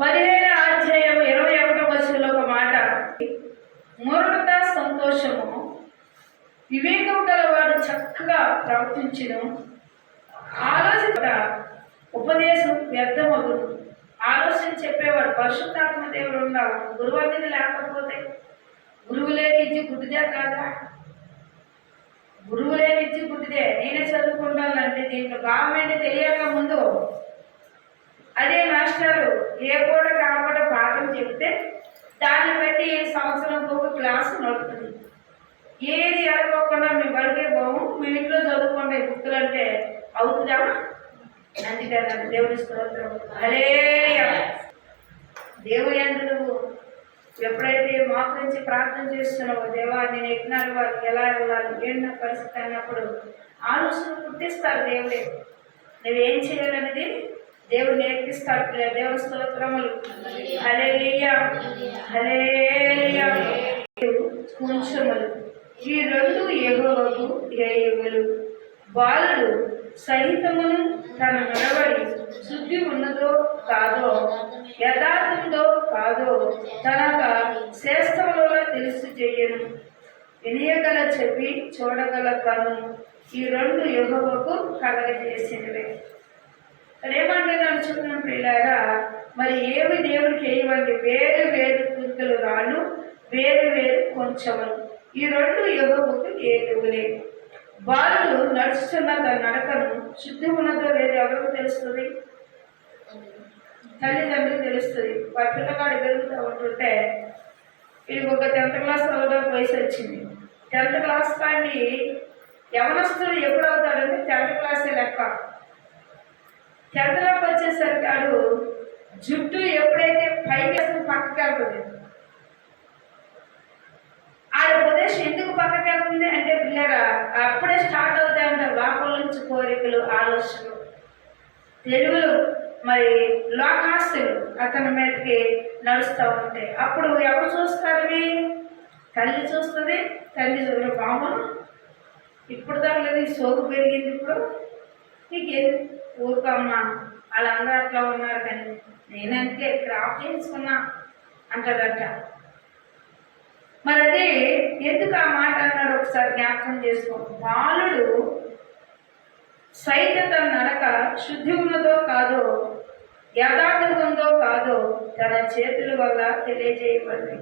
15వ అధ్యాయం 21వ వచనంలో ఒక మాట, మూర్ఖత సంతోషము, వివేకం గలవాడు చక్కగా ప్రవర్తించును, ఆలోచన ఉపదేశం వ్యర్థమగును. ఆలోచన చెప్పేవాడు పరిశుద్ధాత్మ దేవుడు ఉండాలి. గురువర్గం లేకపోతే గురువులే ఇచ్చి గుడ్డిదే కాదా? గురువులే ఇచ్చి గుడ్డిదే. నేనే చదువుకుంటానంటే దీంట్లో గవర్నమెంట్ తెలియక ముందు అదే మాస్టారు ఏ పూట కాకుండా పాఠం చెప్తే దాన్ని బట్టి సంవత్సరం ఒక క్లాసు నడుపుతుంది. ఏది అనుకోకుండా మేము బడికే పోము, మీ ఇంట్లో చదువుకోండి బుక్కులు అంటే అవుతుందా? అందుకని దేవుడి స్తోత్రం. హల్లెలూయా. దేవుడి యందు నువ్వు ఎప్పుడైతే మోకరించి ప్రార్థన చేస్తున్నావో, దేవా నేను ఎక్కినారు వాళ్ళకి ఎలా వెళ్ళాలి ఏంటి నా పరిస్థితి అన్నప్పుడు ఆలోచన పుట్టిస్తారు దేవుడే. నువ్వేం చేయాలనేది దేవుడు నేర్పిస్తాడు. దేవుడి స్తోత్రములు. హల్లెలూయా, హల్లెలూయా. కొంచెములు ఈ రెండు యెహోవాకు హేయములు. బాలుడు సహితమును తన నడవడి శుద్ధి ఉన్నదో కాదో, యథార్థందో కాదో తనక శ్రేష్టములలో తెలుసు చేయను. వినయగల చెప్పి చూడగల కను ఈ రెండు యెహోవాకు కలగజేసినవే. ఇక్కడ ఏమంటే నడుచుకున్న పిల్లారా, మరి ఏవి దేవుడికి వేయవండి? వేరు వేరు కుంతులు రాళ్ళు, వేరు వేరు కొంచెములు, ఈ రెండు యెహోవాకు ఏలుగులే. బాలుడు నడుచుతున్న తన నడకను శుద్ధి ఉన్నదో లేదో ఎవరికి తెలుస్తుంది? తల్లిదండ్రులకు తెలుస్తుంది. వారి పిల్లగాడు పెరుగుతూ ఉంటుంటే ఇది ఒక 10th క్లాస్ చదవడానికి వయసు వచ్చింది. 10th క్లాస్ కానీ యవనస్తుడు ఎప్పుడు అవుతాడంటే 10th క్లాసే లెక్క. 10th లోకి వచ్చేసరికి ఆడు జుట్టు ఎప్పుడైతే పైకి పక్కకి వెళ్తుంది, ఆడ ప్రదేశం ఎందుకు పక్కకి వెళ్తుంది అంటే పిల్లరా అప్పుడే స్టార్ట్ అవుతాయంట లోపల నుంచి కోరికలు, ఆలోచనలు. తెలుగులు మరి లోకాస్తులు అతని మీదకి నడుస్తూ ఉంటాయి. అప్పుడు ఎవరు చూస్తారు? తల్లి చూస్తుంది. తల్లి చూడ బామ్మ ఇప్పుడు దాకా ఈ సోకు పెరిగింది, ఇప్పుడు నీకేది ఊరుకోమ్మా వాళ్ళందరూ అట్లా ఉన్నారు కానీ నేనంతే క్రాప్ చేసుకున్నా అంటాడట. మరి అదే ఎందుకు ఆ మాట అన్నాడు ఒకసారి జ్ఞాపకం చేసుకో. బాలుడు సైత తన నడక శుద్ధి ఉన్నదో కాదో, యథార్థం ఉందో కాదో తన చేతుల వల్ల తెలియజేయబడింది.